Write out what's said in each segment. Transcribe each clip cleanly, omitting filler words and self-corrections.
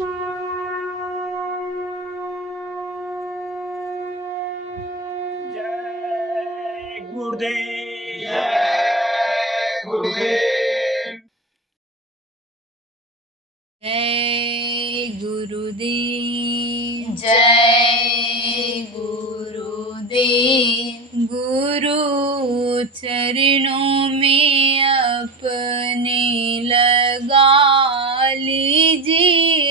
जय गुरुदेव। जय गुरुदेव। जय गुरुदेव। जय गुरुदेव। गुरु चरणों में अपने लगा लीजिए।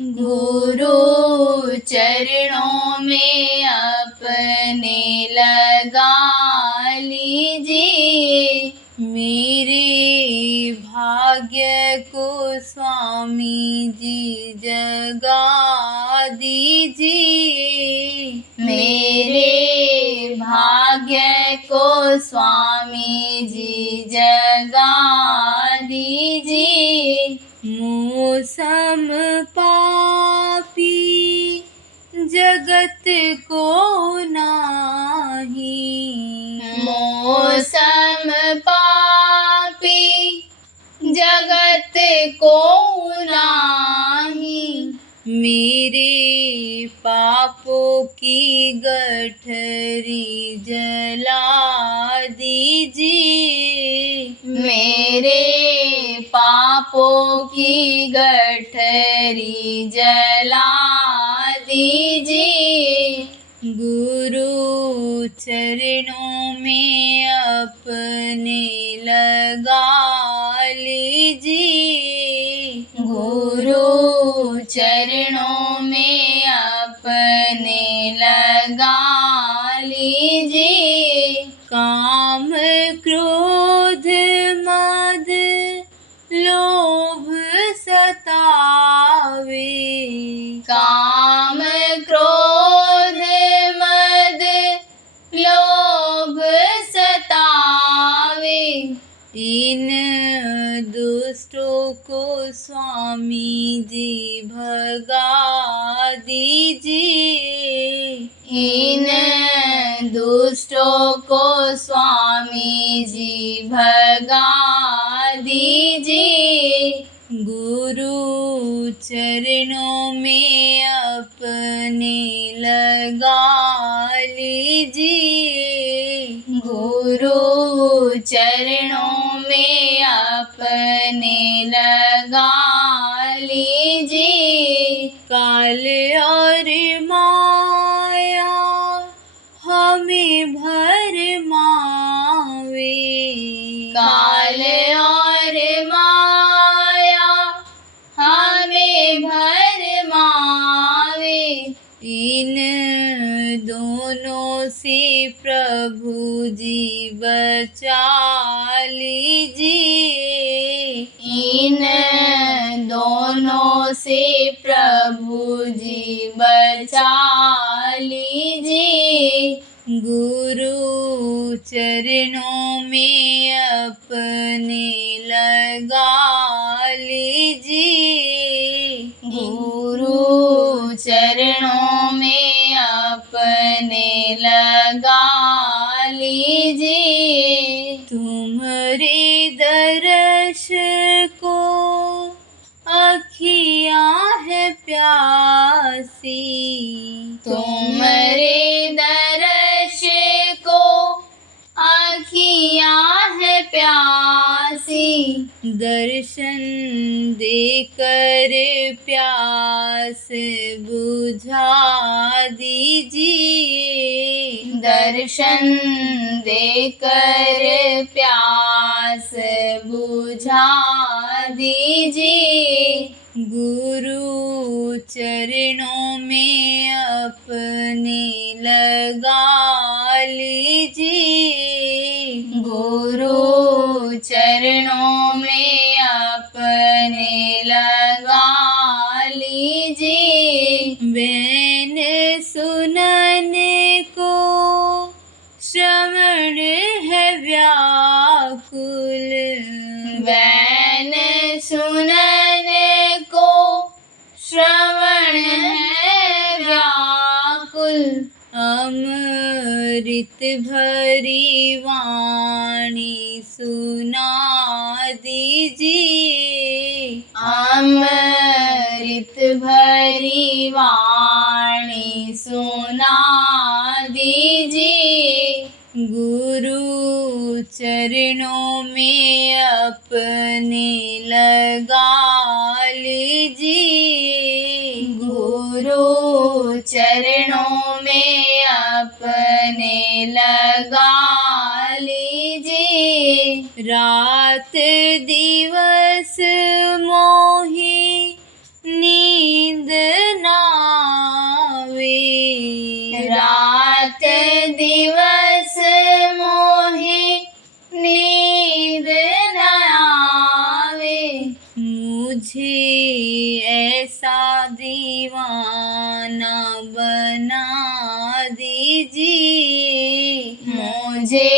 गुरु चरणों में अपने लगा लीजिए। मेरे भाग्य को स्वामी जी जगा दीजिए। मेरे भाग्य को स्वामी जी जगा दीजिए। मौसम पापी जगत को नाही। मौसम पापी जगत को नाही। मेरे पापों की गठरी जला दीजिए। मेरे पापों की गठरी जला दीजिए। गुरु चरणों में अपने लगा लीजिए। गुरु चरणों में अपने लगा लीजिए। काम क्रोध मद लोभ सतावे। काम क्रोध मद लोभ सतावे। इन दुष्टों को स्वामी जी भगा दीजिए। इन दुष्टों को स्वामी जी भगा दीजिए। गुरु चरणों में अपने लगा लीजिए। गुरु चरणों में अपने लगा लीजिए। काल और माया हमें भरमावे। काल और माया हमें भरमावे। इन दोनों से प्रभु जी बचा लीजिए। इन दोनों से प्रभु जी बचा लीजिए। गुरु चरणों में अपने लगा लीजिए। गुरु चरणों में अपने लगा लीजिए। तुम्हारे दर्श को अखियाँ है प्यासी। तुम्हारे दर्श को आँखियाँ है प्यासी। दर्शन देकर प्यास बुझा दीजिए। दर्शन देकर प्यास बुझा दीजिए। गुरु चरणों में अपने लगा लीजिए। गुरु चरणों में अपने लगा लीजिए। बैन सुनने को श्रवण है व्याकुल। बैन सुनने को श्रवण है व्याकुल। अमृत भरी वाणी सुना दीजिए। अमृत अमृत भरी वाणी सुना दीजिए। गुरु चरणों में अपने लगा लीजिए। गुरु चरणों में अपने लगा लीजिए। रात दिवस मोही नींद नावे। रात दिवस मोहे नींद न आवे। मुझे ऐसा दीवाना बना दीजिए। मुझे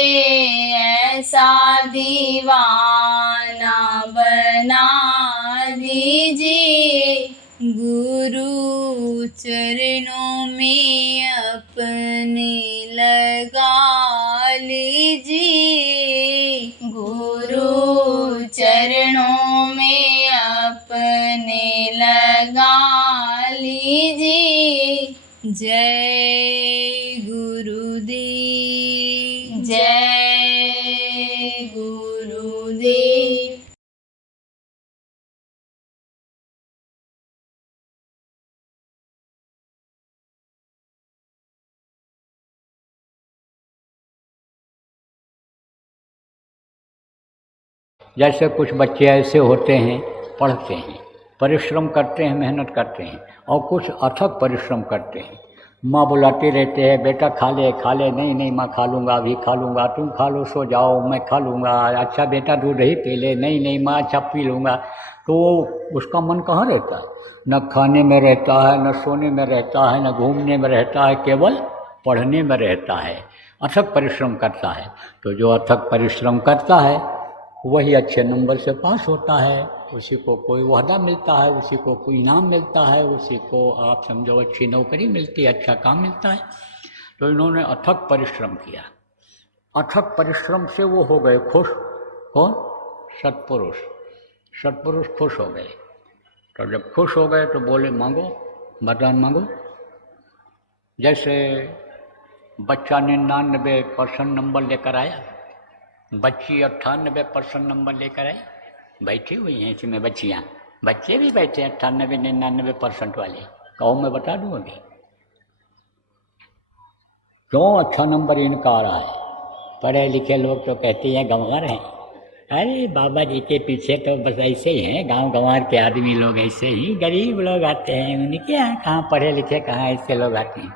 ऐसा दीवाना बना दीजिए। गुरु चरणों में अपने लगा लीजिए। गुरु चरणों में अपने लगा लीजिए। जय गुरुदेव। जय गुरुदेव। जैसे कुछ बच्चे ऐसे होते हैं, पढ़ते हैं, परिश्रम करते हैं, मेहनत करते हैं, और कुछ अथक परिश्रम करते हैं। माँ बुलाती रहते हैं, बेटा खा ले खा ले। नहीं नहीं माँ खा लूँगा, अभी खा लूँगा, तुम खा लो, सो जाओ, मैं खा लूँगा। अच्छा बेटा दूध ही पी ले। नहीं नहीं माँ अच्छा पी लूँगा। तो उसका मन कहाँ रहता है? न खाने में रहता है, न सोने में रहता है, न घूमने में रहता है, केवल पढ़ने में रहता है, अथक परिश्रम करता है। तो जो अथक परिश्रम करता है वही अच्छे नंबर से पास होता है, उसी को कोई वहदा मिलता है, उसी को कोई इनाम मिलता है, उसी को आप समझो अच्छी नौकरी मिलती है, अच्छा काम मिलता है। तो इन्होंने अथक परिश्रम किया, अथक परिश्रम से वो हो गए खुश। कौन? सत्पुरुष। सत्पुरुष खुश हो गए। तो जब खुश हो गए तो बोले मांगो, वरदान मांगो। जैसे बच्चा 99% नंबर लेकर आया, बच्ची 98% नंबर लेकर आई, बैठी हुई हैं इसमें बच्चियाँ, बच्चे भी बैठे हैं 98-99% वाले। कहो मैं बता दूँ अभी क्यों अच्छा नंबर इनका आ रहा है। पढ़े लिखे लोग तो कहते हैं गंवार हैं। अरे बाबा जी के पीछे तो बस ऐसे ही हैं, गांव गंवार के आदमी लोग ऐसे ही गरीब लोग आते हैं, उनके यहाँ कहाँ पढ़े लिखे, कहाँ ऐसे लोग आते हैं।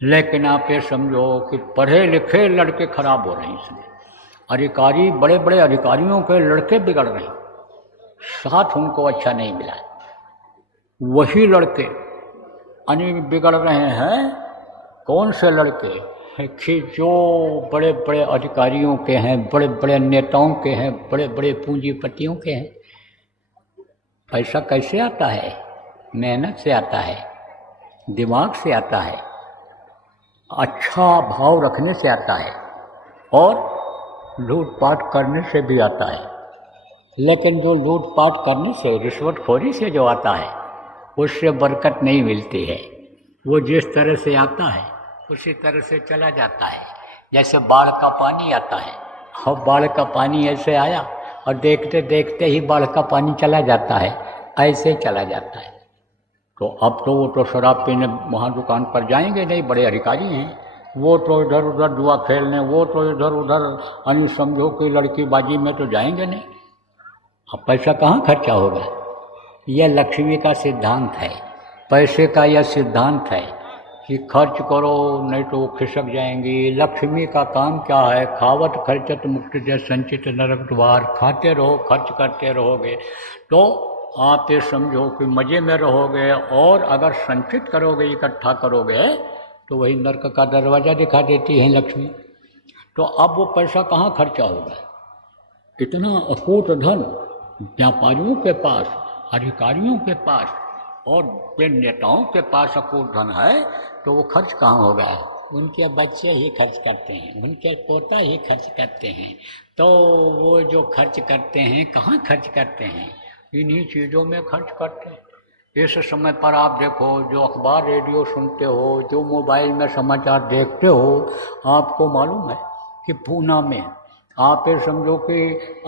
लेकिन आप ये समझो कि पढ़े लिखे लड़के खराब हो रहे हैं इसमें, अधिकारी बड़े बड़े अधिकारियों के लड़के बिगड़ रहे हैं, साथ उनको अच्छा नहीं मिला। वही लड़के बिगड़ रहे हैं। कौन से लड़के? कि जो बड़े बड़े अधिकारियों के हैं, बड़े बड़े नेताओं के हैं, बड़े बड़े पूंजीपतियों के हैं। पैसा कैसे आता है? मेहनत से आता है, दिमाग से आता है, अच्छा भाव रखने से आता है, और लूटपाट करने से भी आता है। लेकिन जो लूटपाट करने से, रिश्वतखोरी से जो आता है, उससे बरकत नहीं मिलती है। वो जिस तरह से आता है उसी तरह से चला जाता है। जैसे बाढ़ का पानी आता है, और बाढ़ का पानी ऐसे आया और देखते देखते ही बाढ़ का पानी चला जाता है, ऐसे ही चला जाता है। तो अब तो वो तो शराब पीने वहाँ दुकान पर जाएंगे नहीं, बड़े अधिकारी हैं, वो तो इधर उधर जुआ खेलने, वो तो इधर उधर समझो कि लड़की बाजी में तो जाएंगे नहीं। अब पैसा कहाँ खर्चा होगा? यह लक्ष्मी का सिद्धांत है, पैसे का यह सिद्धांत है कि खर्च करो नहीं तो वो खिसक जाएंगी। लक्ष्मी का काम क्या है? खावत खर्चत मुक्त जय संचित नरक द्वार। खाते रहो, खर्च करते रहोगे तो आप ये समझो कि मज़े में रहोगे, और अगर संचित करोगे, इकट्ठा करोगे, तो वही नरक का दरवाज़ा दिखा देती है लक्ष्मी। तो अब वो पैसा कहाँ खर्चा होगा? इतना अकूट धन व्यापारियों के पास, अधिकारियों के पास और नेताओं के पास अकूट धन है, तो वो खर्च कहाँ होगा? उनके बच्चे ही खर्च करते हैं, उनके पोता ही खर्च करते हैं। तो वो जो खर्च करते हैं, कहाँ खर्च करते हैं? इन्हीं चीज़ों में खर्च करते हैं। इस समय पर आप देखो, जो अखबार रेडियो सुनते हो, जो मोबाइल में समाचार देखते हो, आपको मालूम है कि पूना में आप ये समझो कि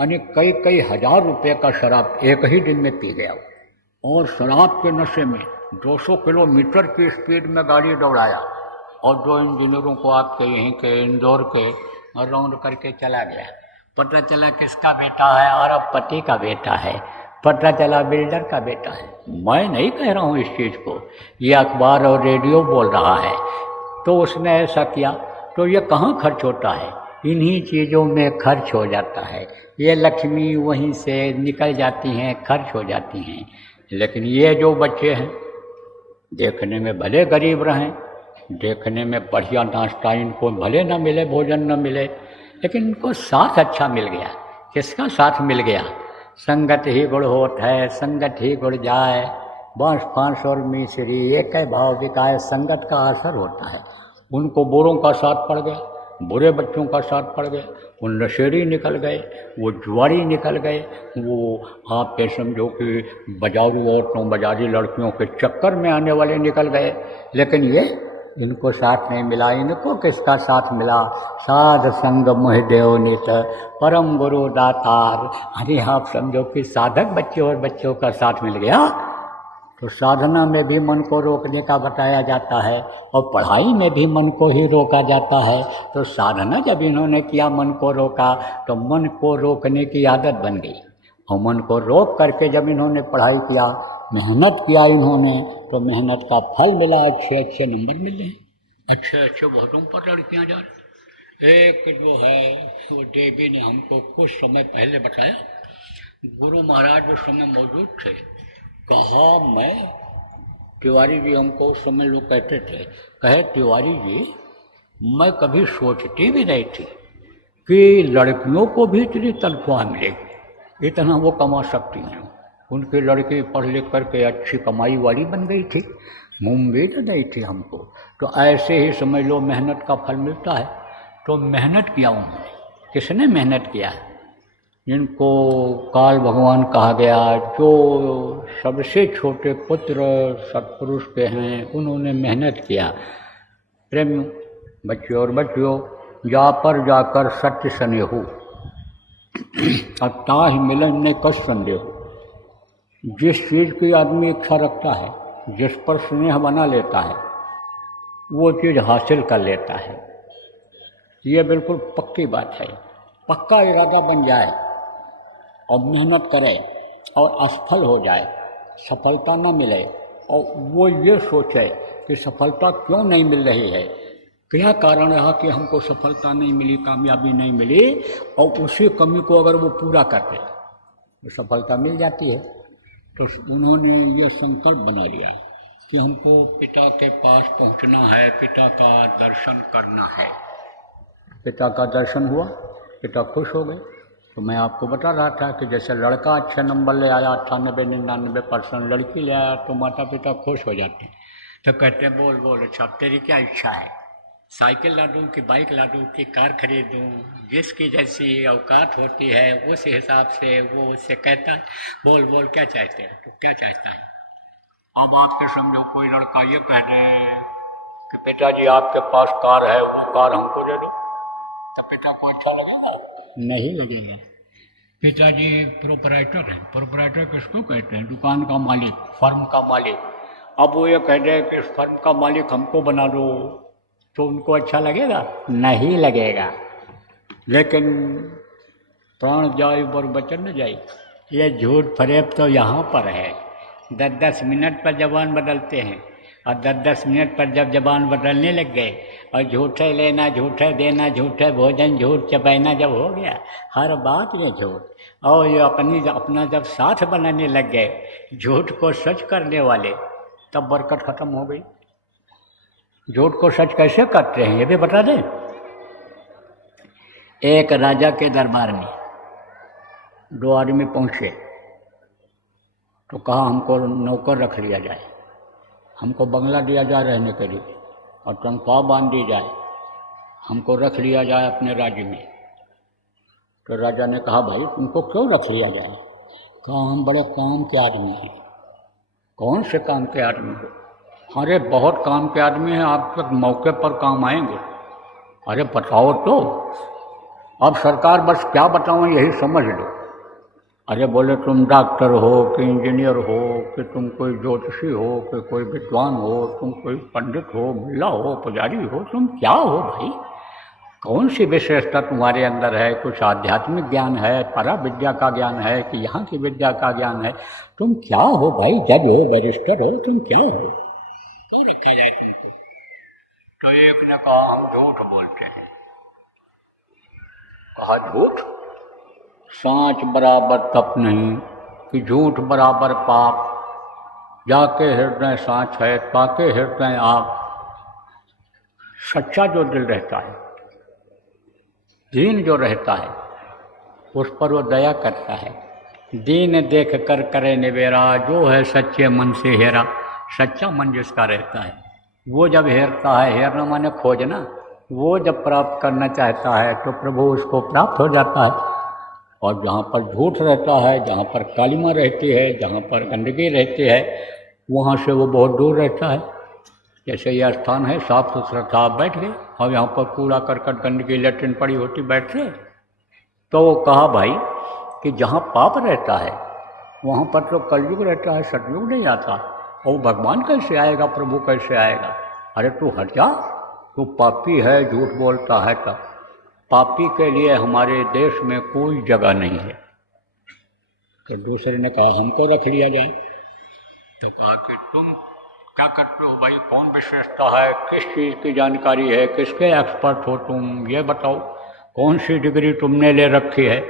अनेक कई कई हजार रुपए का शराब एक ही दिन में पी गया, और शराब के नशे में 200 किलोमीटर की स्पीड में गाड़ी दौड़ाया, और दो इंजीनियरों को आपके यहीं के इंदौर के राउंड करके चला गया। पता चला किसका बेटा है, अरबपति का बेटा है, पता चला बिल्डर का बेटा है। मैं नहीं कह रहा हूँ इस चीज़ को, ये अखबार और रेडियो बोल रहा है। तो उसने ऐसा किया, तो ये कहाँ खर्च होता है, इन्हीं चीज़ों में खर्च हो जाता है। ये लक्ष्मी वहीं से निकल जाती हैं, खर्च हो जाती हैं। लेकिन ये जो बच्चे हैं, देखने में भले गरीब रहें, देखने में बढ़िया नाश्ता इनको भले न मिले, भोजन न मिले, लेकिन इनको साथ अच्छा मिल गया। किसका साथ मिल गया? संगत ही गुड़ होत है, संगत ही गुड़ जाए, बांस फांस और मिश्री एक है भाव बिकाए। संगत का असर होता है। उनको बुरों का साथ पड़ गया, बुरे बच्चों का साथ पड़ गया, वो नशेड़ी निकल गए, वो जुआरी निकल गए, वो आप ये समझो कि बाजारू औरतों, बाजारी लड़कियों के चक्कर में आने वाले निकल गए। लेकिन ये इनको साथ नहीं मिला। इनको किसका साथ मिला? साध संग मोह देव नित परम गुरु दातार। अरे आप समझो कि साधक बच्चे और बच्चों का साथ मिल गया, तो साधना में भी मन को रोकने का बताया जाता है, और पढ़ाई में भी मन को ही रोका जाता है। तो साधना जब इन्होंने किया, मन को रोका, तो मन को रोकने की आदत बन गई, और मन को रोक करके जब इन्होंने पढ़ाई किया, मेहनत किया इन्होंने, तो मेहनत का फल मिला, अच्छे अच्छे नंबर मिले, अच्छे अच्छे बहुतों पर लड़कियाँ जा रही। एक जो है वो देवी ने हमको कुछ समय पहले बताया, गुरु महाराज उस समय मौजूद थे। कहा मैं, तिवारी जी हमको उस समय लोग कहते थे, कहे तिवारी जी मैं कभी सोचती भी नहीं थी कि लड़कियों को भी इतनी तनख्वाह मिलेगी, इतना वो कमा सकती हैं। उनकी लड़की पढ़ लिख करके अच्छी कमाई वाली बन गई थी, उम्मीद नहीं थी हमको। तो ऐसे ही समझ लो मेहनत का फल मिलता है। तो मेहनत किया उन्होंने। किसने मेहनत किया? जिनको काल भगवान कहा गया, जो सबसे छोटे पुत्र सत्पुरुष के हैं, उन्होंने मेहनत किया। प्रेम बच्चों और बच्चियों, जा पर जाकर सत्य स्नेहु अताहि मिलन ने कस संदेह। जिस चीज़ की आदमी इच्छा रखता है, जिस पर स्नेह बना लेता है, वो चीज़ हासिल कर लेता है। ये बिल्कुल पक्की बात है। पक्का इरादा बन जाए और मेहनत करे और असफल हो जाए, सफलता न मिले, और वो ये सोचे कि सफलता क्यों नहीं मिल रही है, क्या कारण रहा कि हमको सफलता नहीं मिली, कामयाबी नहीं मिली, और उसी कमी को अगर वो पूरा करते तो सफलता मिल जाती है। तो उन्होंने ये संकल्प बना लिया कि हमको पिता के पास पहुंचना है, पिता का दर्शन करना है। पिता का दर्शन हुआ, पिता खुश हो गए। तो मैं आपको बता रहा था कि जैसे लड़का अच्छे नंबर ले आया, 98-99%, लड़की ले आया, तो माता पिता खुश हो जाते हैं। तो कहते बोल बोल अच्छा तेरी क्या इच्छा है, साइकिल ला दूँ कि बाइक ला दूँ कि कार खरीद दूँ? जिसकी जैसी औकात होती है उस हिसाब से वो उससे कहता बोल बोल क्या चाहते हैं, तो क्या चाहता है। अब आपके समझो कोई लड़का ये कह दे कि पिताजी आपके पास कार है, वो कार हमको दे दो, तो पिता को अच्छा लगेगा? नहीं लगेगा। पिताजी प्रोपराइटर है। प्रोपराइटर किसको कहते हैं? दुकान का मालिक, फर्म का मालिक। अब वो ये कह दे कि इस फर्म का मालिक हमको बना दो, तो उनको अच्छा लगेगा? नहीं लगेगा। लेकिन प्राण जाए पर वचन न जाए, ये झूठ फरेब तो यहाँ पर है। 10-10 मिनट पर जबान बदलते हैं, और 10-10 मिनट पर जब जबान बदलने लग गए, और झूठे लेना, झूठे देना, झूठे भोजन, झूठ चबैना जब हो गया, हर बात ये झूठ, और ये अपना जब साथ बनाने लग गए झूठ को सच करने वाले, तब बरकत खत्म हो गई। झूठ को सच कैसे करते हैं ये भी बता दें। एक राजा के दरबार में 2 आदमी पहुँचे, तो कहा हमको नौकर रख लिया जाए, हमको बंगला दिया जाए रहने के लिए, और तनख्वाह बांध दी जाए, हमको रख लिया जाए अपने राज्य में। तो राजा ने कहा भाई तुमको क्यों रख लिया जाए? कहा हम बड़े काम के आदमी हैं, कौन से काम के आदमी हो? अरे बहुत काम के आदमी हैं, आप तक मौके पर काम आएंगे। अरे बताओ तो, अब सरकार बस क्या बताऊँ यही समझ लो। अरे बोले तुम डॉक्टर हो कि इंजीनियर हो कि तुम कोई ज्योतिषी हो कि कोई विद्वान हो, तुम कोई पंडित हो, मुल्ला हो, पुजारी हो, तुम क्या हो भाई? कौन सी विशेषता तुम्हारे अंदर है? कुछ आध्यात्मिक ज्ञान है, परा विद्या का ज्ञान है कि यहाँ की विद्या का ज्ञान है? तुम क्या हो भाई? जज हो, बैरिस्टर हो, तुम क्या हो? क्यों रखा जाए तुमको? तो एक ने कहा हम झूठ बोलते हैं। कहा झूठ? सांच बराबर तप नहीं कि झूठ बराबर पाप। जाके हृदय सांच है, पाके हृदय आप। सच्चा जो दिल रहता है, दीन जो रहता है, उस पर वो दया करता है। दीन देख कर करे निवेरा, जो है सच्चे मन से हेरा। सच्चा मन जिसका रहता है वो जब हेरता है, हेरना माने खोजना, वो जब प्राप्त करना चाहता है तो प्रभु उसको प्राप्त हो जाता है। और जहाँ पर झूठ रहता है, जहाँ पर कालिमा रहती है, जहाँ पर गंदगी रहती है, वहाँ से वो बहुत दूर रहता है। जैसे यह स्थान है, साफ सुथरा था, आप बैठ गए, और यहाँ पर कूड़ा करकट गंदगी लेट्रिन पड़ी होती, बैठ गए। तो वो कहा भाई कि जहाँ पाप रहता है वहाँ पर तो कलयुग रहता है, सतयुग नहीं आता। और भगवान कैसे आएगा, प्रभु कैसे आएगा? अरे तू हट जा, तू पापी है, झूठ बोलता है। तब पापी के लिए हमारे देश में कोई जगह नहीं है। तो दूसरे ने कहा हमको रख लिया जाए। तो कहा कि तुम क्या करते हो भाई? कौन विशेषता है? किस चीज़ की जानकारी है? किसके एक्सपर्ट हो तुम? ये बताओ, कौन सी डिग्री तुमने ले रखी है?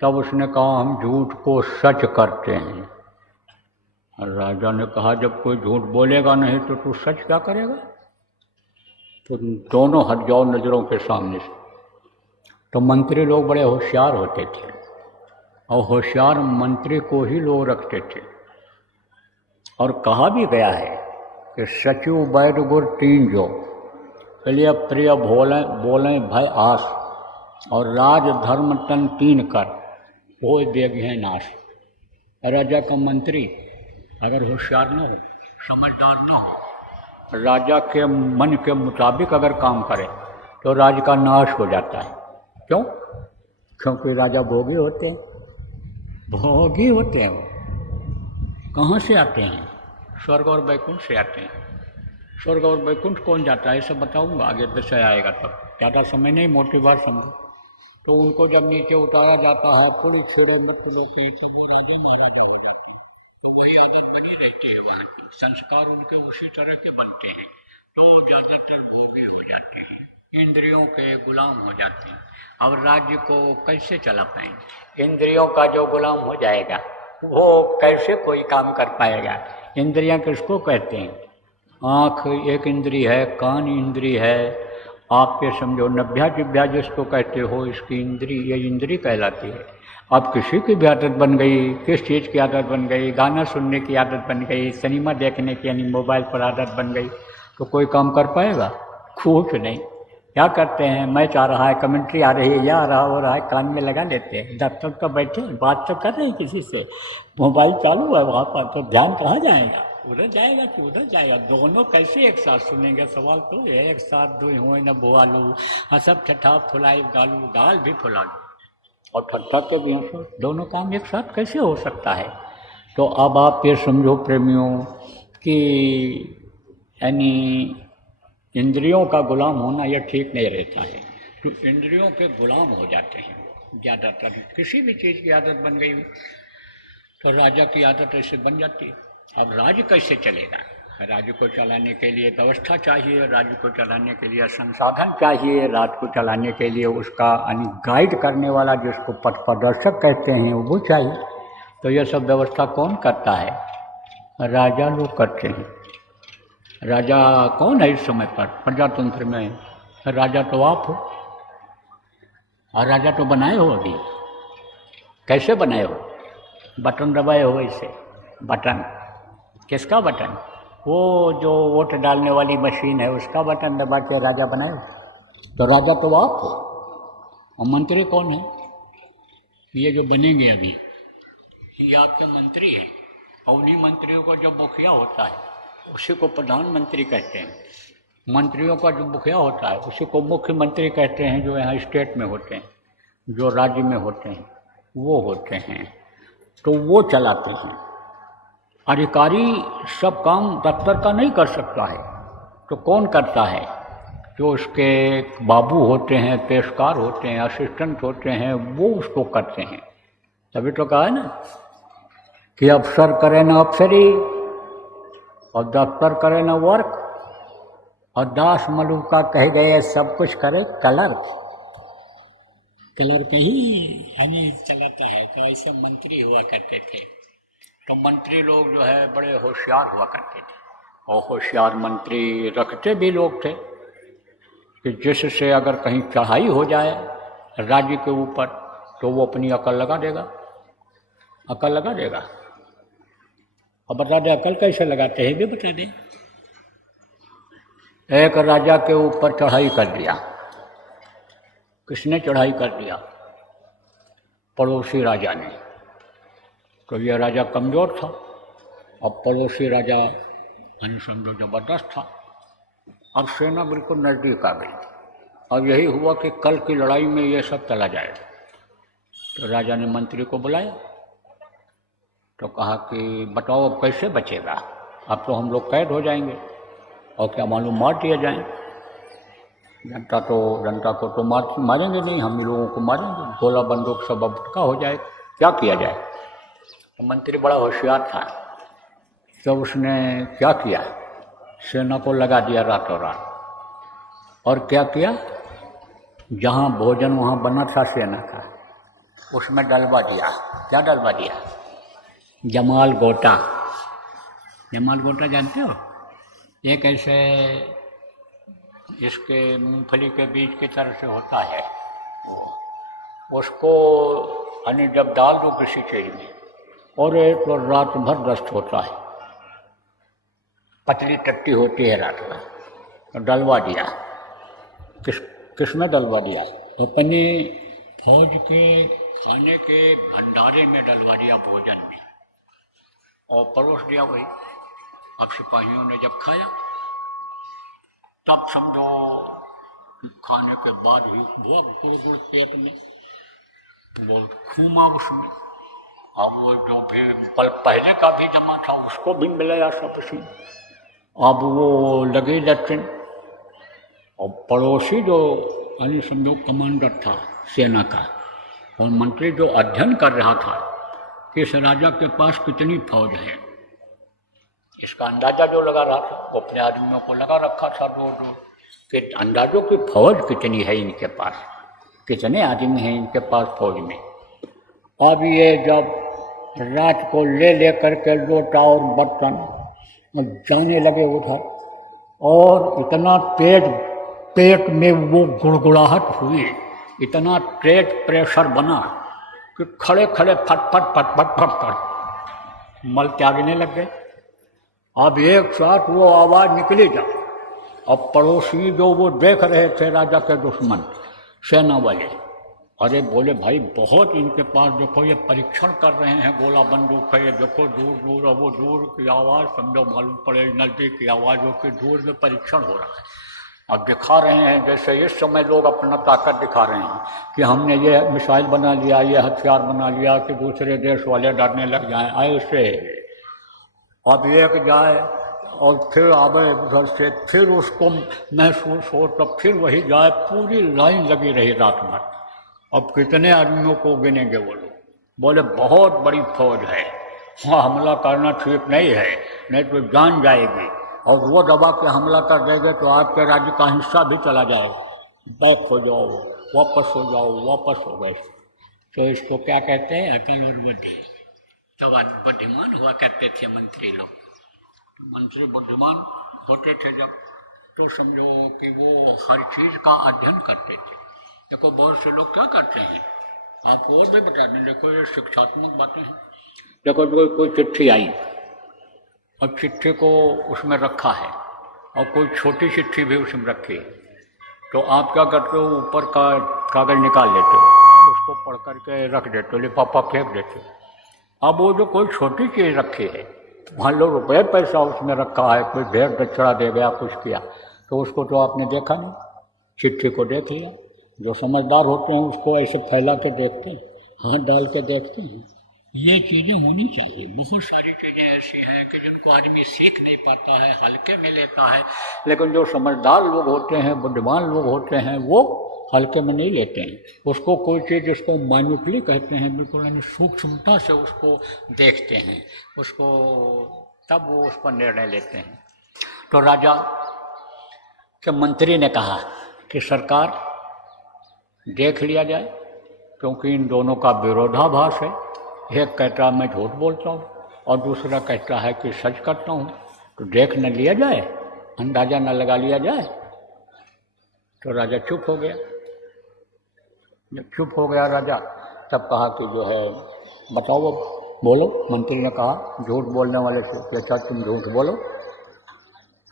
तब उसने कहा हम झूठ को सच करते हैं। और राजा ने कहा जब कोई झूठ बोलेगा नहीं तो तू सच क्या करेगा? तो दोनों हट जाओ नज़रों के सामने से। तो मंत्री लोग बड़े होशियार होते थे, और होशियार मंत्री को ही लोग रखते थे। और कहा भी गया है कि सचिव बैठ गुर तीन जो, प्रिय प्रिय बोलें भय आस, और राज धर्म तन तीन कर, वो देग है नाश। राजा का मंत्री अगर होशियार न हो, समझदार न हो, राजा के मन के मुताबिक अगर काम करे तो राज का नाश हो जाता है। क्यों? क्योंकि राजा भोगी होते हैं, भोगी होते हैं। वो कहाँ से आते हैं? स्वर्ग और वैकुंठ से आते हैं। स्वर्ग और वैकुंठ कौन जाता है, सब बताऊंगा आगे विषय आएगा तब, ज़्यादा समय नहीं, मोटी बात समझो। तो उनको जब नीचे उतारा जाता है, थोड़ी छोड़े मत लोग, तो वो राजा महाराजा हो जाते हैं। तो वही आदत बनी रहती है वहाँ की, संस्कार उनके उसी तरह के बनते हैं। तो ज़्यादातर भोगी हो जाते हैं, इंद्रियों के गुलाम हो जाते हैं। अब राज्य को कैसे चला पाएंगे? इंद्रियों का जो गुलाम हो जाएगा वो कैसे कोई काम कर पाएगा? इंद्रियां किसको कहते हैं? आँख एक इंद्री है, कान इंद्री है, आप ये समझो नभ्या जिभ्या जिसको कहते हो, इसकी इंद्री, ये इंद्री कहलाती है। अब किसी की भी आदत बन गई, किस चीज़ की आदत बन गई, गाना सुनने की आदत बन गई, सिनेमा देखने की यानी मोबाइल पर आदत बन गई, तो कोई काम कर पाएगा? कुछ नहीं। क्या करते हैं, मैच आ रहा है, कमेंट्री आ रही है, यह आ रहा हो रहा है, कान में लगा लेते हैं, दफ्तर तो बैठे बात तो कर रहे हैं किसी से, मोबाइल चालू है वहाँ पर, तो ध्यान कहाँ जाएगा? उधर जाएगा कि उधर जाएगा? दोनों कैसे एक साथ सुनेंगे? सवाल तो है। एक साथ दुई हुए न बुआलू, हसब ठठा फुलाई गालू, गाल भी फुला लू, और ठट्ठा के भी हंसो, दोनों काम एक साथ कैसे हो सकता है? तो अब आप ये समझो प्रेमियों कि यानी इंद्रियों का गुलाम होना यह ठीक नहीं रहता है। तो इंद्रियों के गुलाम हो जाते हैं ज़्यादातर। किसी भी चीज़ की आदत बन गई तो राजा की आदत ऐसे बन जाती है। अब राज्य कैसे चलेगा? राज्य को चलाने के लिए व्यवस्था चाहिए, राज्य को चलाने के लिए संसाधन चाहिए, राज्य को चलाने के लिए उसका यानी गाइड करने वाला, जिसको पथ प्रदर्शक कहते हैं, वो चाहिए। तो यह सब व्यवस्था कौन करता है? राजा लोग करते हैं। राजा कौन है इस समय पर प्रजातंत्र में? राजा तो आप हो, और राजा तो बनाए हो। अभी कैसे बनाए हो? बटन दबाए हो ऐसे। बटन किसका बटन? वो जो वोट डालने वाली मशीन है उसका बटन दबा के राजा बनाए हो। तो राजा तो आप हो, और मंत्री कौन है? ये जो बनेंगे अभी, ये आपके मंत्री हैं। और उन्हीं मंत्रियों को जो मुखिया होता है उसी को प्रधानमंत्री कहते हैं। मंत्रियों का जो मुखिया होता है उसी को मुख्यमंत्री कहते हैं, जो यहाँ स्टेट में होते हैं, जो राज्य में होते हैं वो होते हैं। तो वो चलाते हैं। अधिकारी सब काम दफ्तर का नहीं कर सकता है, तो कौन करता है? जो उसके बाबू होते हैं, पेशकार होते हैं, असिस्टेंट होते हैं, वो उसको करते हैं। तभी तो कहा है ना कि अफसर करे ना अफसरी और दफ्तर करे ना वर्क, और दास मलूका कह गए सब कुछ करे क्लर्क। क्लर्क ही हमें चलाता है। तो ऐसे मंत्री हुआ करते थे। तो मंत्री लोग जो है बड़े होशियार हुआ करते थे, और होशियार मंत्री रखते भी लोग थे कि जिससे अगर कहीं चढ़ाई हो जाए राज्य के ऊपर तो वो अपनी अकल लगा देगा। अकल लगा देगा। अब बता दे अकल कैसे लगाते हैं, भी बता दे। एक राजा के ऊपर चढ़ाई कर दिया। किसने चढ़ाई कर दिया? पड़ोसी राजा ने। तो ये राजा कमज़ोर था, अब पड़ोसी राजा समझो जबरदस्त था। अब सेना बिल्कुल नज़दीक आ गई। अब यही हुआ कि कल की लड़ाई में ये सब चला जाए। तो राजा ने मंत्री को बुलाया, तो कहा कि बताओ अब कैसे बचेगा? अब तो हम लोग कैद हो जाएंगे, और क्या मालूम मार दिया जाए। जनता को तो मारेंगे नहीं, हम ही लोगों को मारेंगे, गोला बंदूक सब अब का हो जाए, क्या किया जाए? तो मंत्री बड़ा होशियार था। तो उसने क्या किया? सेना को लगा दिया रातों रात। और क्या किया? जहाँ भोजन वहाँ बना था सेना का, उसमें डलवा दिया। क्या डलवा दिया? जमाल गोटा। जमाल गोटा जानते हो? एक ऐसे इसके मूंगफली के बीज की तरह से होता है, वो उसको यानी जब डाल दो किसी चीज़ में और एक तो रात भर दस्त होता है, पतली टट्टी होती है रात में, तो डलवा दिया। किस में डलवा दिया? अपनी फौज के खाने के भंडारे में डलवा दिया, भोजन में, और परोस दिया वही। अब सिपाहियों ने जब खाया तब समझो खाने के बाद ही हुआ गुड़ पेट में, बोल खूमा उसमें। अब वो जो भी पल पहले का भी जमा था उसको भी मिलाया सब उसमें। अब वो लगी लैट्रिन, और पड़ोसी जो यानी समझो कमांडर था सेना का और मंत्री जो अध्ययन कर रहा था कि इस राजा के पास कितनी फौज है, इसका अंदाजा जो लगा रहा था, वो अपने आदमियों को लगा रखा था दो कि अंदाजों की फौज कितनी है इनके पास, कितने आदमी हैं इनके पास फौज में। अब ये जब रात को ले करके लोटा और बर्तन जाने लगे उधर, और इतना तेज पेट में वो गुड़गुड़ाहट हुई, इतना तेज प्रेशर बना कि खड़े खड़े फट फट फट फट फट फट मल त्यागने लग गए। अब एक साथ वो आवाज़ निकली जा। अब पड़ोसी जो वो देख रहे थे राजा के दुश्मन सेना वाले, अरे बोले भाई बहुत इनके पास, देखो ये परीक्षण कर रहे हैं, गोला बंदूक है, ये देखो दूर दूर, अब वो दूर की आवाज़ समझो मालूम पड़े नज़दीक की आवाज़ों की, दूर में परीक्षण हो रहा है। अब दिखा रहे हैं जैसे इस समय लोग अपना ताकत दिखा रहे हैं कि हमने ये मिसाइल बना लिया, ये हथियार बना लिया कि दूसरे देश वाले डरने लग जाएं। ऐसे अब एक जाए और फिर आवे उधर से, फिर उसको महसूस हो तब फिर वही जाए, पूरी लाइन लगी रही रात भर। अब कितने आदमियों को गिनेंगे वो लोग? बोले बहुत बड़ी फौज है, हाँ हमला करना ठीक नहीं है, नहीं तो जान जाएगी, और वो दबा के हमला कर देंगे तो आपके राज्य का हिस्सा भी चला जाएगा, बैक हो जाओ, वापस हो जाओ, वापस हो गए। तो इसको क्या कहते हैं? अकल और बुद्धि। तो बुद्धिमान हुआ करते थे मंत्री लोग। मंत्री बुद्धिमान होते थे जब, तो समझो कि वो हर चीज़ का अध्ययन करते थे। देखो बहुत से लोग क्या करते हैं, आपको और भी बता दें, देखो ये शिक्षात्मक बातें हैं। देखो कोई चिट्ठी आई और चिट्ठी को उसमें रखा है, और कोई छोटी चिट्ठी भी उसमें रखी है, तो आप क्या करते हो? ऊपर का कागज़ निकाल लेते हो, उसको पढ़ करके रख देते हो, लिफाफा फेंक देते हो। अब वो जो कोई छोटी चीज़ रखी है, मान लो रुपये पैसा उसमें रखा है, कोई भेंट दक्षिणा दे गया, कुछ किया, तो उसको तो आपने देखा नहीं, चिट्ठी को देख लिया। जो समझदार होते हैं उसको ऐसे फैला के देखते हैं, हाथ डाल के देखते हैं। ये चीज़ें होनी चाहिए। बहुत सारी चीज़ें ऐसी हैं कि जिनको आदमी सीख नहीं पाता है, हल्के में लेता है, लेकिन जो समझदार लोग होते हैं, बुद्धिमान लोग होते हैं, वो हल्के में नहीं लेते हैं। उसको कोई चीज़ जिसको माइन्यूटली कहते हैं, बिल्कुल यानी सूक्ष्मता से उसको देखते हैं, उसको तब वो उस पर निर्णय लेते हैं। तो राजा के मंत्री ने कहा कि सरकार देख लिया जाए, क्योंकि इन दोनों का विरोधाभास है। एक कहता है मैं झूठ बोलता हूँ और दूसरा कहता है कि सच करता हूँ, तो देख न लिया जाए, अंदाजा न लगा लिया जाए। तो राजा चुप हो गया। जब चुप हो गया राजा, तब कहा कि जो है बताओ, अब बोलो। मंत्री ने कहा झूठ बोलने वाले से कि अच्छा तुम झूठ बोलो।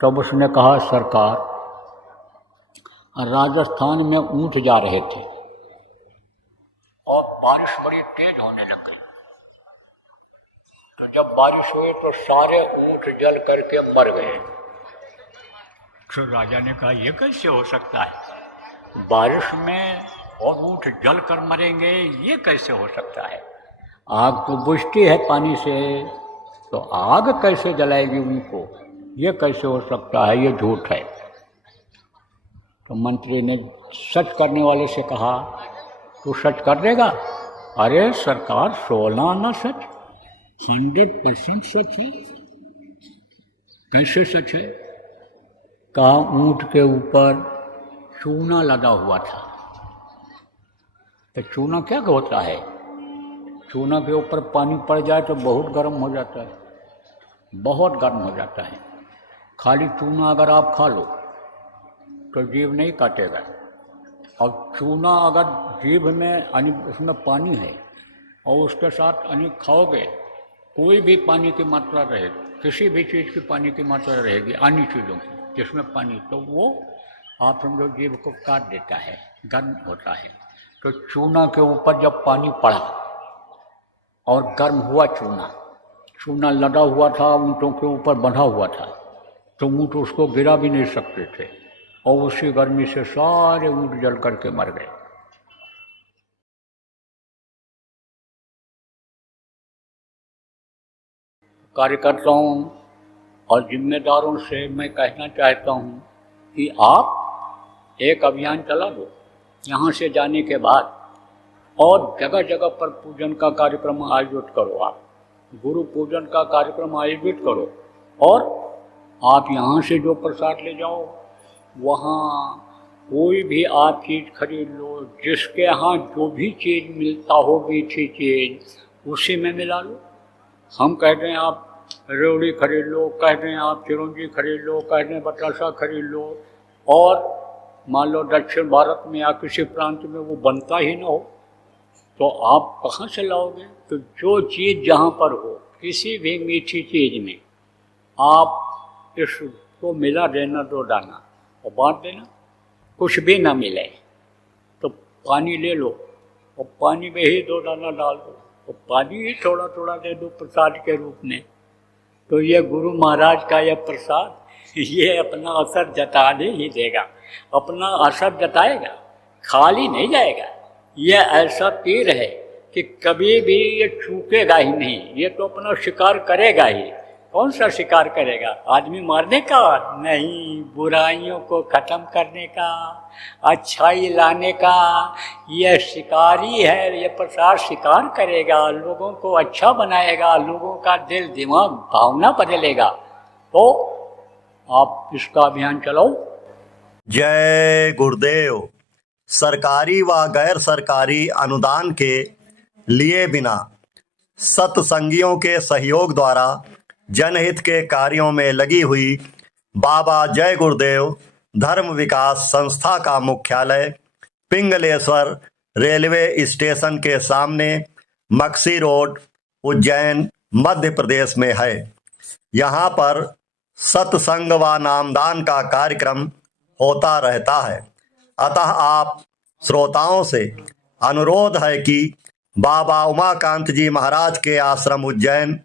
तब उसने कहा सरकार, राजस्थान में ऊंट जा रहे थे और बारिश बड़ी तेज होने लग गई। तो जब बारिश हुई तो सारे ऊंट जल करके मर गए। तो राजा ने कहा ये कैसे हो सकता है, बारिश में और ऊंट जल कर मरेंगे, ये कैसे हो सकता है? आग तो बुझती है पानी से, तो आग कैसे जलाएगी उनको, ये कैसे हो सकता है, ये झूठ है। तो मंत्री ने सच करने वाले से कहा तू सच कर देगा? अरे सरकार, 16 आना सच, 100% सच है। कैसे सच है? कहा ऊंट के ऊपर चूना लगा हुआ था। तो चूना क्या होता है? चूना के ऊपर पानी पड़ जाए तो बहुत गर्म हो जाता है, बहुत गर्म हो जाता है। खाली चूना अगर आप खा लो तो जीभ नहीं काटेगा, और चूना अगर जीभ में उसमें पानी है और उसके साथ खाओगे, कोई भी पानी की मात्रा रहे, किसी भी चीज़ की पानी की मात्रा रहेगी, अन्य चीज़ों की जिसमें पानी, तो वो आप समझो जीभ को काट देता है, गर्म होता है। तो चूना के ऊपर जब पानी पड़ा और गर्म हुआ चूना, चूना लदा हुआ था, ऊँटों के ऊपर बंधा हुआ था, तो ऊँट उसको गिरा भी नहीं सकते थे, और उसी गर्मी से सारे ऊँट जल करके मर गए। कार्यकर्ताओं और जिम्मेदारों से मैं कहना चाहता हूँ कि आप एक अभियान चला दो यहाँ से जाने के बाद, और जगह जगह पर पूजन का कार्यक्रम आयोजित करो, आप गुरु पूजन का कार्यक्रम आयोजित करो, और आप यहाँ से जो प्रसाद ले जाओ, वहाँ कोई भी आप चीज़ खरीद लो, जिसके यहाँ जो भी चीज़ मिलता हो, मीठी चीज़, उसी में मिला लो। हम कह दें आप रेवड़ी खरीद लो, कह दें आप चिरौंजी खरीद लो, कह दें बतासा खरीद लो, और मान लो दक्षिण भारत में या किसी प्रांत में वो बनता ही ना हो, तो आप कहाँ से लाओगे? तो जो चीज़ जहाँ पर हो, किसी भी मीठी चीज़ में आप इसको मिला देना, 2 दाना, और बांट देना। कुछ भी ना मिले तो पानी ले लो और पानी में ही 2 दाना डाल दो, और पानी ही थोड़ा थोड़ा दे दो प्रसाद के रूप में। तो ये गुरु महाराज का यह प्रसाद, ये अपना असर जताने ही देगा, अपना असर जताएगा, खाली नहीं जाएगा। ये ऐसा तीर है कि कभी भी ये चूकेगा ही नहीं, ये तो अपना शिकार करेगा ही। कौन सा शिकार करेगा? आदमी मारने का नहीं, बुराइयों को ख़त्म करने का, अच्छाई लाने का। यह शिकारी है, ये प्रसाद शिकार करेगा, लोगों को अच्छा बनाएगा, लोगों का दिल दिमाग भावना बदलेगा। तो आप इसका अभियान चलाओ। जय गुरुदेव। सरकारी व गैर सरकारी अनुदान के लिए बिना सत्संगियों के सहयोग द्वारा जनहित के कार्यों में लगी हुई बाबा जय गुरुदेव धर्म विकास संस्था का मुख्यालय पिंगलेश्वर रेलवे स्टेशन के सामने मक्सी रोड, उज्जैन, मध्य प्रदेश में है। यहाँ पर सत्संग व नामदान का कार्यक्रम होता रहता है। अतः आप श्रोताओं से अनुरोध है कि बाबा उमाकांत जी महाराज के आश्रम उज्जैन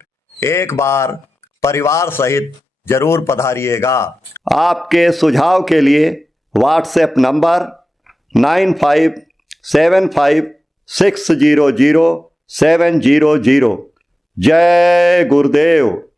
एक बार परिवार सहित जरूर पधारिएगा। आपके सुझाव के लिए व्हाट्सएप नंबर 9575600700। जय गुरुदेव।